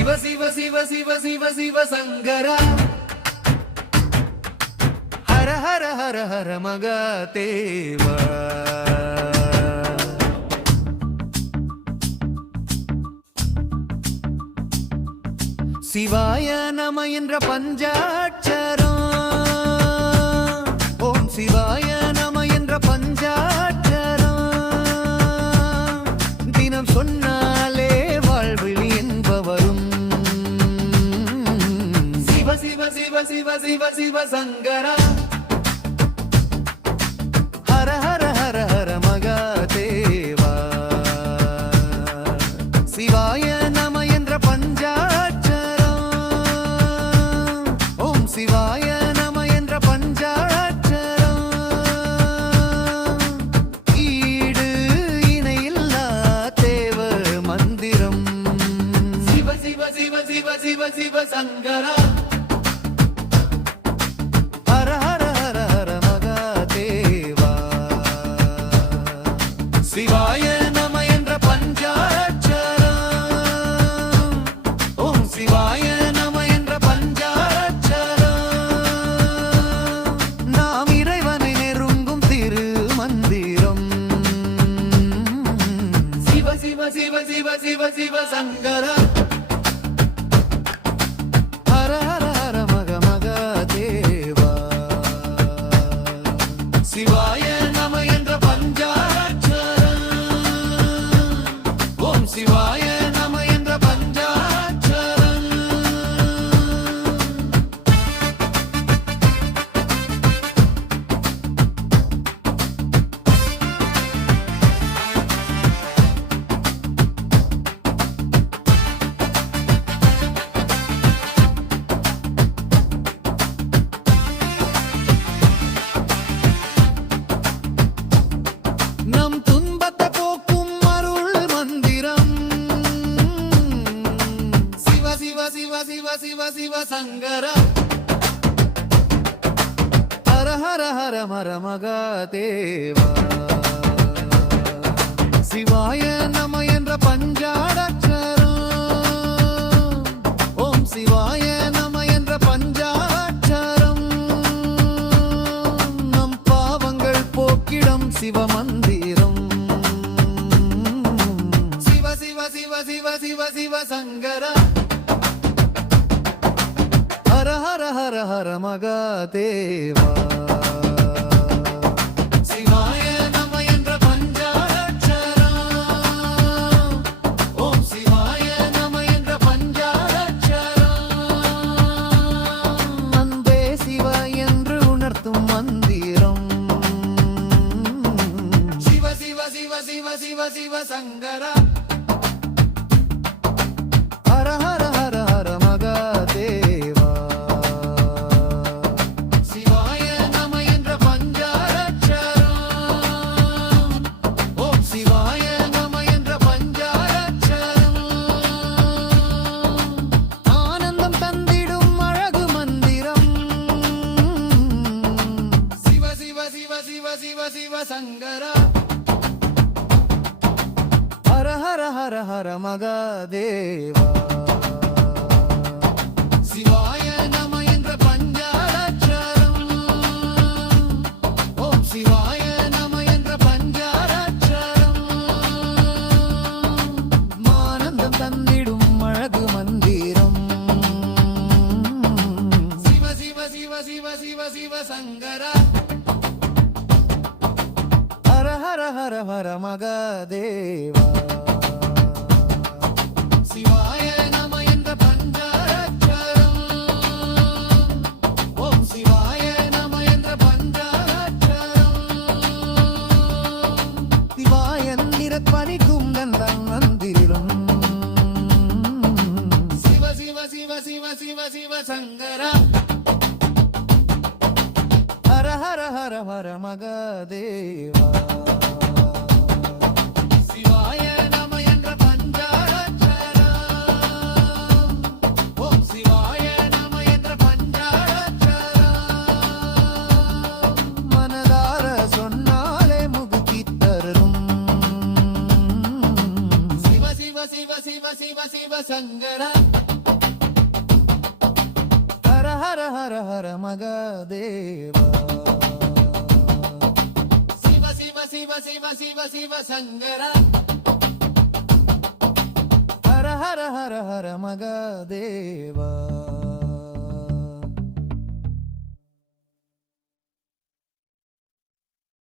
சிவ சிவ சிவ சிவ சிவ சிவ சங்கரா. ஹர ஹர ஹர ஹர மக தேவா. சிவாய நம என்ற பஞ்சாட்சரம் சிவ சிவ சிவ சங்கரா. ஹர ஹர ஹர ஹர மகாதேவா சிவாய நம என்ற பஞ்சாட்சரம். ஓம் சிவாய நம என்ற பஞ்சாட்சரம். ஈடு இணையில்லா தேவ மந்திரம். சிவ சிவ சிவ சிவ சிவ சிவ சங்கரா. சிவாய நம என்ற பஞ்சாட்சரம். ஓம் சிவாய நம என்ற பஞ்சாட்சரம். நாம் இறைவனை நெருங்கும் திரு மந்திரம் சிவ சிவ சிவ சிவ சிவ சிவ சங்கரா. சங்கரா ஹர ஹர ஹர மர மகாதேவா சிவாய நம என்ற பஞ்சாடச்சரம் ஓம் சிவாய நம என்ற பஞ்சாட்சரம். நம் பாவங்கள் போக்கிடம் சிவமந்திரம். சிவ சிவ சிவ சிவ சிவ சிவ சங்கரா உணர்த்தும் மந்திரம். சிவ சிவ சிவ சிவ சிவ சிவ சங்கரா. ஹர ஹர மகாதேவா. சிவாய நம என்ற பஞ்சாட்சரம் ஓம் சிவாய நம என்ற பஞ்சாட்சரம் மானந்தம் தந்திடும் அழகு மந்திரம். சிவ சிவ சிவ சிவ சிவ சிவ சங்கரா. ஹர ஹர ஹர ஹர மகாதேவா. சங்கரா. ஹர ஹர ஹர ஹர மகாதேவா. சிவாய நம என்ற பஞ்சாட்சரம் ஓம் சிவாய நம என்ற பஞ்சாட்சரம் மனதார சொன்னாலே முகுத்தி தரும் சிவ சிவ சிவ சிவ சிவ சிவ சங்கரா. மகாதேவா. சிவ சிவ சிவ சிவ சிவ சிவ சங்கரா. ஹர ஹர ஹர ஹர மகாதேவா.